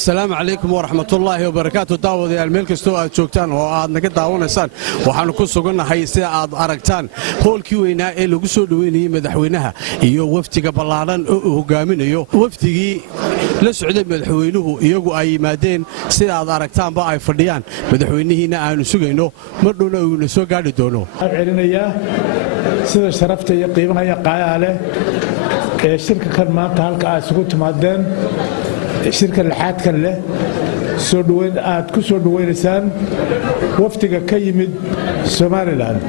السلام عليكم ورحمة الله وبركاته. داود يا الملك استو aad joogtaan oo aad naga daawanaysaan waxaan ku sugannahay si aad aragtaan hoolkii weynaa ee lagu soo dhaweynayay madaxweynaha iyo waftiga ballaaran oo uu hogaaminayo waftigii la socday madaxweynuhu iyagu ay yimaadeen sida aad aragtaanba ay fadhiyaan madaxweynihiina aanu sugayno mar dhowna uu soo gaari doono celinaya sida sharafta iyo qiimaha iyo qaayaha leh ee shirka kan maanta halka ay isugu timaadeen shirka lixaadkan leh soo dhaweyn aad ku soo dhaweynaysaan waftiga ka yimid Somaliland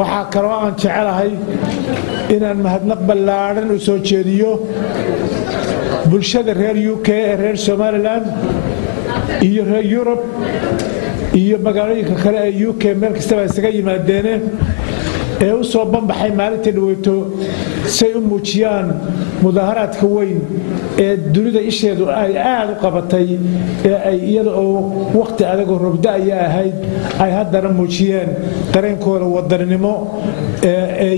waxa kale oo aan jecelahay inaan mahadnaq ballaaran u soo jeediyo bulshada reer UK ee reer Somaliland iyo reer Europe iyo magaalooyinka kale ee UK meel kasta ay isaga yimaadeen ee u soo banbaxay maalintii dhaweyto say u muujiyaan mudaharaadka weyn ee dunida isheedu ay aad u qabatay ee ay iyada oo waqti adag oo robda ay ahayd ay haddana muujiyeen dareenkooda wadaninimo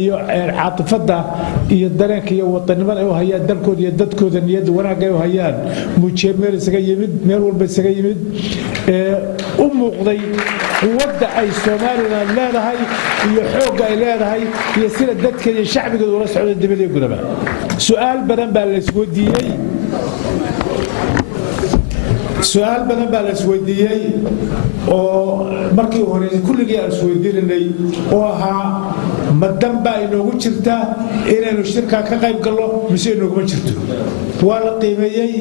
iyo caatifada iyo dareenka iyo wadanimada ay hayaan dalkooda iyo dadkooda niyadda wanaag ay hayaan muujiyeen meel isaga yimid meel walba isaga yimid u muuqday quwadda ay Soomaaliland leedahay iyo xoogga ay leedahay iyo sida dadkeeda iyo shacbigooda ula socdo dibadda gudaba su'aal badan baa la isweydiiyay oo markii hore kulligii aan isweydiinay oo ahaa madan baa inoogu jirta inaynu shirka ka qayb galno mise inooguma jirto waa la qiimeeyay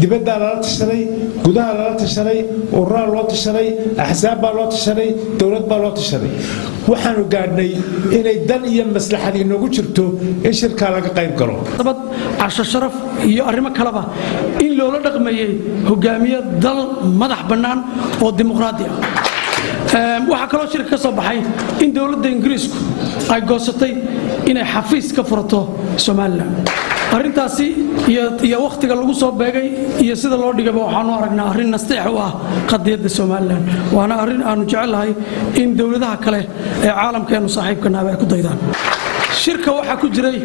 dibadda la tashaday gudaha la tashaday urur loo tashaday axsaab baa loo tashaday dawlad baa loo tashaday waxaanu gaadhnay inay dan iyo maslaxad inoogu jirto in shirka laga qayb galo dabad casho sharaf iyo arrimo kaleba in loola dhaqmeeyay hogaamiye dal madax bannaan oo dimuqraadi ah waxa kale oo shirka ka soo baxay in dawladda Ingiriisku ay goosatay inay xafiis ka furato Soomaaliland arrintaasi iyo waqtiga lagu soo beegay iyo sida loo dhigaba waxaanu aragnaa arrin nasteex u ah qadiyadda Soomaaliland waana arrin aanu jecelahay in dawladaha kale ee caalamkeenu saaxiibkana ay ku daydaan shirka waxa ku jiray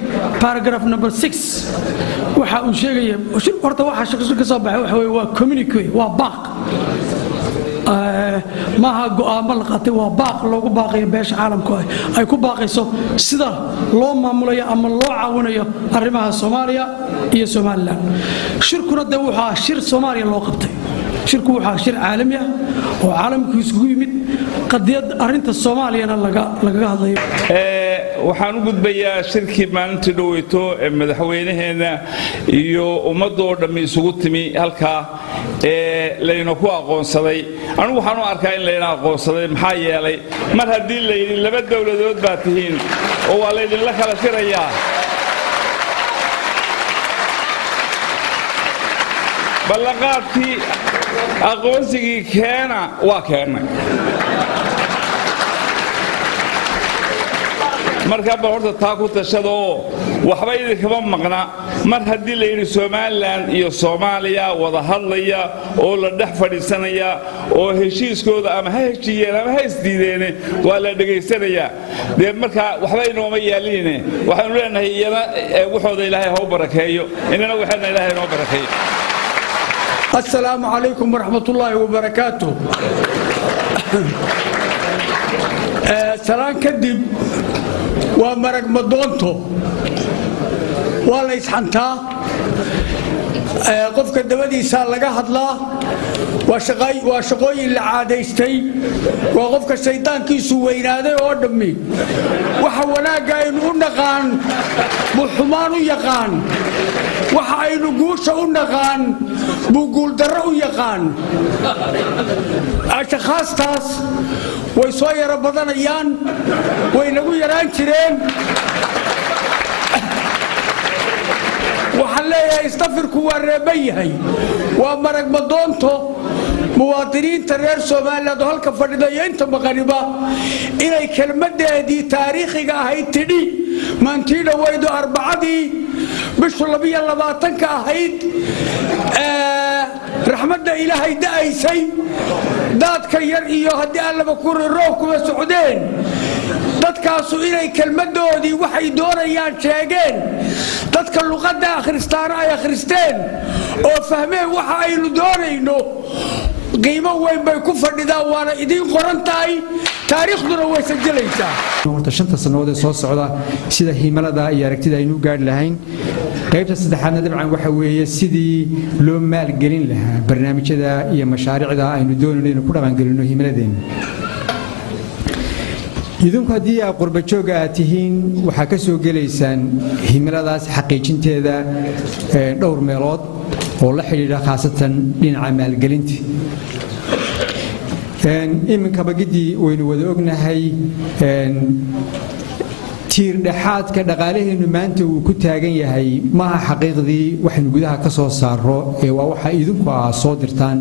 paragraph number 6 waxa uu sheegay horta waxa shirka ka soo baxay waxa weeye waa communique waa baaq maaha go'aamo la qaatay waa baaq loogu baaqayo beesha caalamka ay ku baaqayso sida loo maamulayo ama loo caawinayo arrimaha Soomaaliya iyo Somaliland shirkuna de waxa shir Soomaaliya loo qabtay shirku waxa shir caalami ah oo caalamku isugu yimid qadiyad arrinta Soomaaliyana laga hadlayo waxaan u gudbayaa shirkii maalintii dhaweyto ee madaxweynaheena iyo ummadda oo dhammi isugu timi halka layna ku aqoonsaday anigu waxaan u arkaa in layna aqoonsaday maxaa yeelay mar haddii la yidhi laba dawladood baa tihiin oo waa laydinla kala shirayaa ballanqaadkii aqoonsigii keena waa keenay marka bal horta taa ku tashado waxba idinkama maqna mar haddii la yidhi Somaliland iyo Soomaaliya wada hadlaya oo la dhex fadhiisanaya oo heshiiskooda ama ha heshiiyeen ama ha isdiideen waa la dhageysanayaa dee marka waxba inooma yaaline waxaanu leenahay iyana waxooda Ilaahay ha u barakeeyo inana waxaana Ilaahay noo barakeeyo السلام عليكم ورحمة الله وبركاته سلام كدب ومرق مدونتو ولا يسحنتا قفك الدبدي سال لقى هدلا وشقوي اللي عاديستي وقفك الشيطان كيسو وينادي ودمي وحولا قاين ونقان محمان يقان وحاينو قوشة ونقان بقول درو يقان أشخاص تاس ويسوي ربضان ايان وينقو يران ترين وحليها يستفر كواربيهي ومرق مدونتو مواطنين ترير Soomaaliland oo halka fadhiya inta maqaniba inay kelmadda di taariikhiga ahayd tidhi maantii dhawaydo arbacadii bisha 22 ka ahayd raxmadda Ilaahay daaysay dadka yar iyo hadii alla ku roob kuma socdeen dadkaasu inay kelmadoodii waxay doonayaan sheegeen dadka luqadda akhristaana ay akhristeen oo fahmeen waxa aynu doonayno qiimo weyn bay ku fadhidaan waana idiin qoran tahay taariikhduna way sajilaysaa horta 5 sanadood ee soo socda sida himalada iyo aragtida aynu gaadhi lahayn qaybta saddexaadna dabcan waxa weeye sidii loo maalgelin lahaa barnaamijyada iyo mashaariicda aynu doonayno inuu ku dhaqan galino himaladeena idinku haddii aad qurba joog aad tihiin waxaa ka soo gelaysaan himiladaas xaqiijinteeda dhowr meelood oo la xidhiidha khaasatan dhinaca maalgelinta iminkaba gidii waynu wada ognahay tiir dhexaadka dhaqaalaheenu maanta uu ku taagan yahay maaha xaqiiqdii waxaynu gudaha ka soo saaro ee waa waxa idinku aad soo dirtaan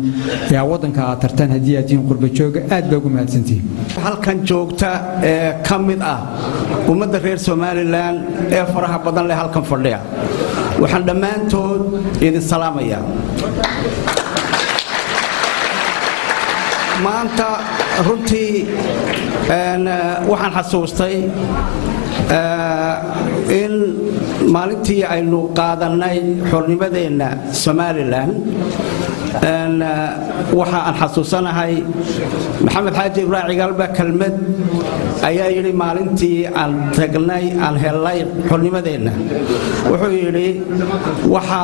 ee waddanka aad tartaan haddii aad tihiin qurba joog aad baa ugu mahadsantihiin halkan joogta ee ka mid ah ummadda reer Somaliland ee faraha badan leh halkan fadhiya waxaan dhammaantood idin salaamayaa maanta runtii waxaan xasuustay in maalintii aynu qaadanay xornimadeenna Somaliland waxa aan xasuusanahay maxamed xaaji ibraahim galba kalmad ayaa yiri maalintii aan tagnay aan helay xornimadeenna wuxuu yiri waxa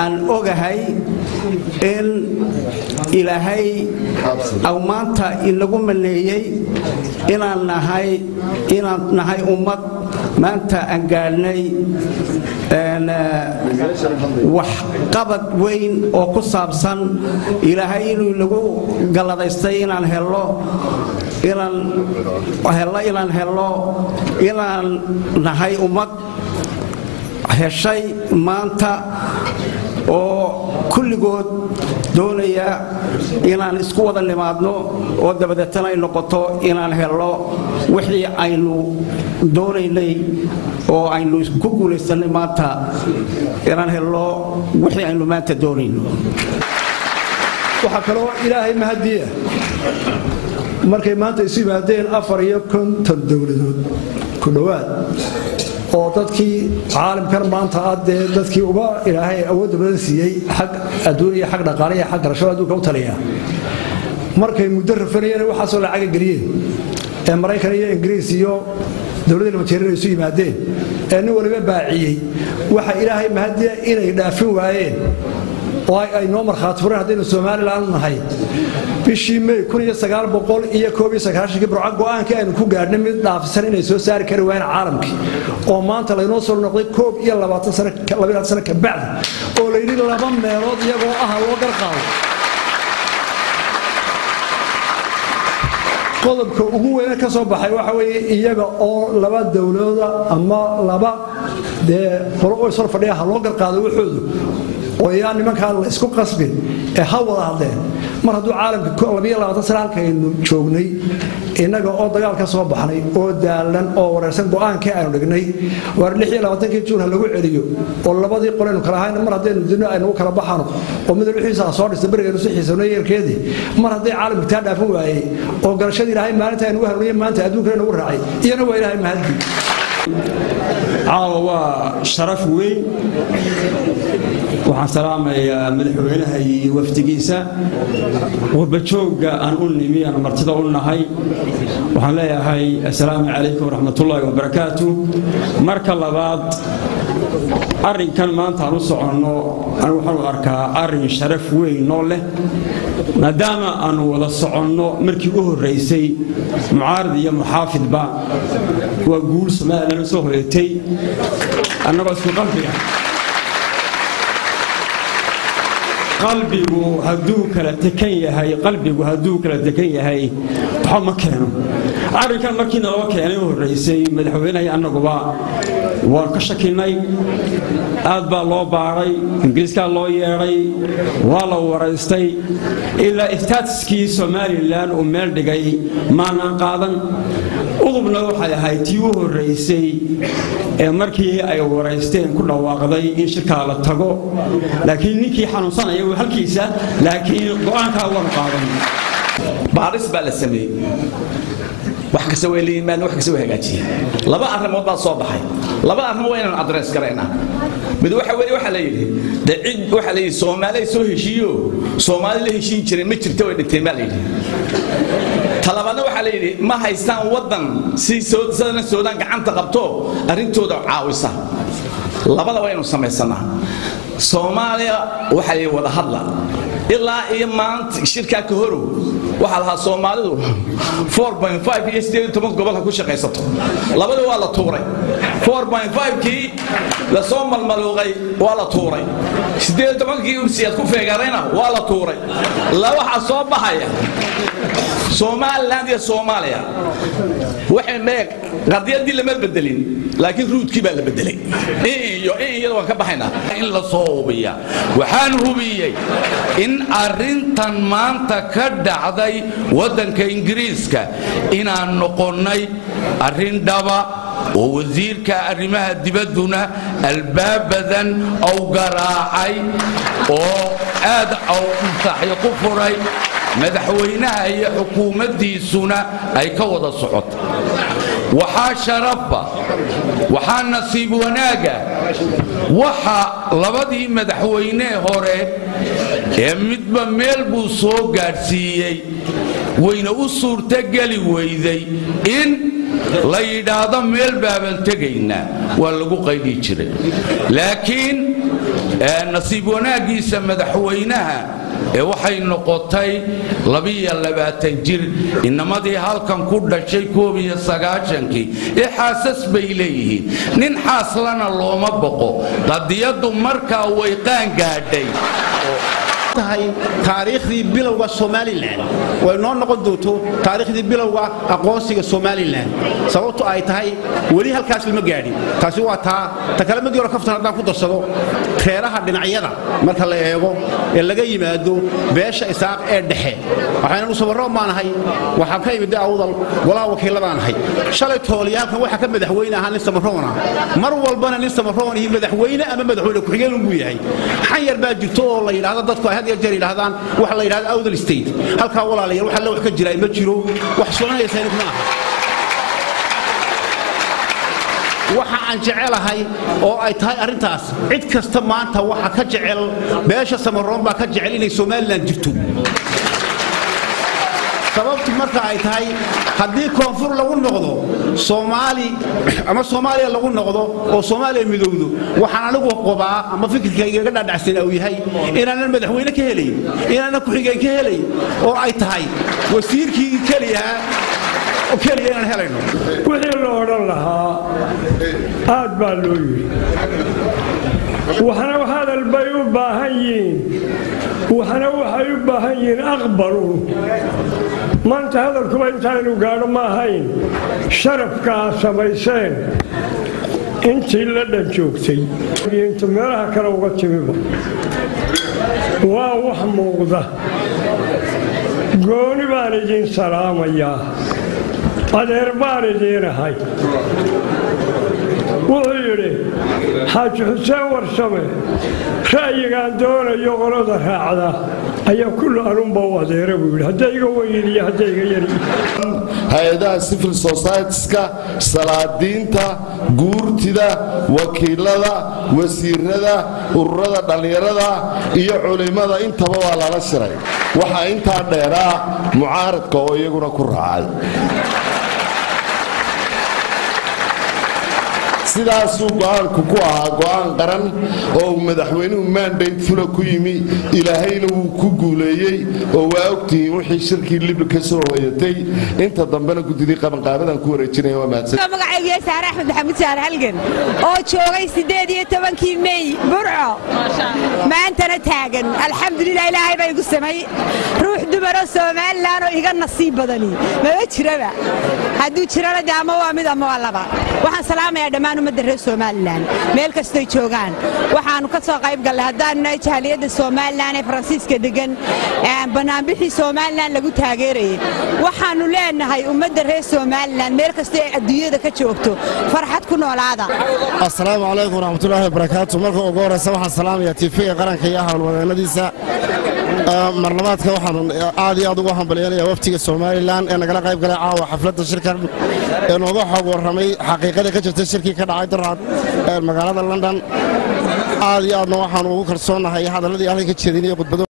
aan ogahay in ilaahay aw maanta inagu maleeyay inaan nahay ummad maanta aan gaarnay wax qabad weyn oo ku saabsan ilaahay inuu lagu galadaystay inaan nahay ummad heshay maanta oo kulligood doonaya inaan isku wada nimaadno oo dabadeetana ay noqoto inaan helno wixii aynu doonaynay oo aynu ku guulaysanay maanta inaan helno wixii aynu maanta doonayno waxa kaloo ilaahay mahadiya markay maanta isu yimaadeen 54 dowladood ku dhawaad oo dadkii caalamkan maanta aadee dadkii uga ilaahay awood badan siiyay xaq adduun iyo xaq dhaqaale iyo xaq garasho adduunka u taliya markay muddo rafanayeen waxa soo lacag galiyeen ee Mareykan iyo Ingiriis iyo dowladda mateerial isu yimaadeen ee nin waliba baaciyay waxa ilaahay mahadiya inay dhaafin waayeen oo ay noo marxaad furan hadaynu Soomaaliland nahay bishii May 1991 burcad go'aankii aynu ku gaadhnay mid dhaafsan inay soo saari kari waayeen caalamka oo maanta laynoo soo noqday 22 sano ka bacdi oo la yiri laba meelood iyagoo ah loo garqaado qodobka ugu weyn ka soo baxay waxa weeye iyaga oo laba dawladda ama laba qolo oo soo fadhiya loo garqaado wuxuu oo yaan nimankaan la isku qasbin ee hawada hadleen mar hadduu caalamka 22 sano halkaynu joognay inaga oo dagaal ka soo baxnay oo daalan oo wareersan go'aankii aynu dhignay war 26 Juun lagu celiyo oo labadii qoleen kala hayna mar haddaynu dino aynu kala baxano oo mid wixiisa soo dhistay barigeenu si xiisanay yeelkeedii mar hadday caalamka taa dhaafin waayay oo garashadii ilaahay maalinta aynu helnay maanta adduunkeena u raacay iyana waa ilaahay mahadi caawa sharaf weyn waxaan salaamayaa madaxweynaha iyo wafdigiisa qurba jooga aan u nimi aan martida u nahay waxaan leeyahay assalaamu calaykum waraxmatullaahi wabarakaatuh marka labaad arrinkan maanta aan u soconno aan waxaan u arkaa arrin sharaf weyn noo leh maadaama aanu wada soconno markii u horreysay mucaarad iyo muxaafidba waa guul Soomaaliland soo hoyatay annagoo isku qalbiga qalbigu hadduu kala takan yahay waxa ma keeno arrinkan markii naloo keenay u horreysay madaxweynaha annaguba waan ka shakinay aad baa loo baaray ingiriiska loo yeeray waa la waraystay ilaa istaatiskii Somaliland uu meel dhigay maanan qaadan udubna waxay ahayd tii u horreysay ee markii ay waraysteen ku dhawaaqday in shirka la tago laakiin ninkii xanuunsanaya uu halkiisa laakiin go'aanka waan qaadan baaris baa la sameeyay wax kasta way leeyihiin wax kasta way hagaajiyeen laba arrimood baa soo baxay laba arrimood waa inaan address gareynaa mid waxa weeye waxa la yidhi cid waxa la yidhi Soomaaliya soo heshiiyo Soomaaliya la heshiin jiray ma jirto way dhintay ma la yidhi talabana waxa la yidhi ma haystaan wadan si Suudaan gacanta qabto arrintooda caawisa labada waa inuu sameeysanaa Soomaaliya waxa ay wada hadla ilaa iyo maanta shirka ka horo waxa laha Soomaalidu 4.5 iyo 18 gobol ku shaqeysato labada waa la tuuray 4.5 kii la soo malmaluuqay waa la tuuray 18 kii ursiyaad ku feegarayna waa la tuuray la waxa soo baxaya Soomaaliland iyo Soomaaliya waxay meeq qadiyadii lama bedelin laakiin ruudkii baa la bedelay iyo waan ka baxaynaa in la soo hubiya waxaan hubiyay in arintan maanta ka dhacday wadanka Ingiriiska inaan noqonay arin dhaba oo wasiirka arrimaha dibadduna albaabadan oo garaacay oo aad oo saxiix ku furay madaxweynaha iyo xukuumaddiisuna ay ka wada socoto waxaa sharafa waxaa nasiib wanaaga waxa labadii madaxweyne hore ee midba meel buu soo gaarsiiyay wayna u suurtageli weyday in la yidhaahdo meel baaban tegaynaa waa lagu qaydhi jiray laakiin nasiib wanaagiisa madaxweynaha waxay noqotay 22 jir inamadii halkan ku dhashay 19 ee xaasas bay leeyihiin nin xaaslana looma boqo qadiyadu markaa way qaan gaadhay tahay taariikhdii bilowga Somaliland way noo noqon doonto taariikhdii bilowga aqoonsiga Somaliland sababtu ay tahay wali halkaas lama gaadhin taasi waa ta kala mid yar kaftan hadaan ku darsado reeraha dhinacyada marka la eego ee laga yimaado beesha isaaq ee dhexe waxaan u sawirro maanahay waxaan ka yimid awdal walaa wakiiladanahay shalay tooliyaalkan waxa ka madaxweynaha nin Samaroona mar walbana nin Samaroona iyo madaxweyne ama madaxweyne ku xigeen uu yahay xan yar baa jirto oo la yiraahdo dadku هذا يجري لهذان وحلا يراد أودل ستيت هل كولا ليه وحلا وحكي جري ما جرو وحصلنا يسير معه waxa aan jecelahay oo ay tahay arintaas cid kasta maanta waxa ka jecel beesha Samaroon baa ka jecel inay Somaliland jirto sababtu marka ay tahay hadii koonfur lagu noqdo Soomaali ama Soomaaliya lagu noqdo oo Soomaaliya midowdo waxaan anigu qobaa ama fikirkayga ka dhadhacsan oo yahay inaan madaxweyne ka helay inaan ku xigeen ka helay oo ay tahay wasiirkii kaliya oo kaliya inaan helayno wixii loo oran lahaa aad baa loo yiri waxana hadal bay u baahan yihiin waxana waxay u baahan yihiin aqbalu maanta hadalkuba intaanu gaadho ma ahayn sharafkaa samayseen intii la dhan joogtay inta meelaha kale uga timiba waa wax muuqda gooni baan idin salaamayaa adeer baan idiinahay wuxuu yidhi xaaji xuseen warsame ra'yigaan doonayo qolada raacda ayaa kullu arunba u adeera buu yidhi haddayga weyn iyo haddayga yar hay-adaha civil societieska salaadiinta guurtida wakiilada wasiirada ururada dhallinyarada iyo culimada intaba waa lala shiray waxaa intaa dheeraa mucaaradka oo iyaguna ku raacay sidaasuu go'aanku ku ahaa go'aan qaran oo madaxweynuhu mandate fula ku yimi ilaahayna wuu ku guuleeyey oo waa ogtihiin wixii shirkii libna ka soo hoyatay inta dambena gudidii qabanqaabadan ku wareejinaya waa mahadsan magacayga Saare Axmed Maxamed Saare halgan oo joogay 18 May Burco maantana taagan alxamdulillaah ilaahay baa igu samay ruux dumaro Soomaaliland oo iga nasiib badani ma jiraba hadduu jirana daamo waa mid ama laba waxaan salaamayaa dhammaan ummadda reer Soomaaliland meel kasta ay joogaan waxaanu ka soo qayb galay haddaan nahay jaaliyadda Soomaaliland ee Faransiiska degan banaanbixii Soomaaliland lagu taageeray waxaanu leenahay ummadda reer Soomaaliland meel kasta ay adduunyada ka joogto farxad ku noolaada assalaamu calaykum waraxmatullaahi wabarakaatuh marka ugu horeysa waxaan salaamayaa TV qaranka iyo hawlwadeennadiisa marlabaadka waxaan aad iyo aad ugu hambalyeynaya waftiga Soomaaliland ee nagala qayb galay caawa xafladda shirkan ee nooga xog warramay xaqiiqada ka jirta shirkii ka dhacay Daraad magaalada London aad iyo aadna waxaan ugu kalsoonahay hadalladii halka ka jeedinay khudbado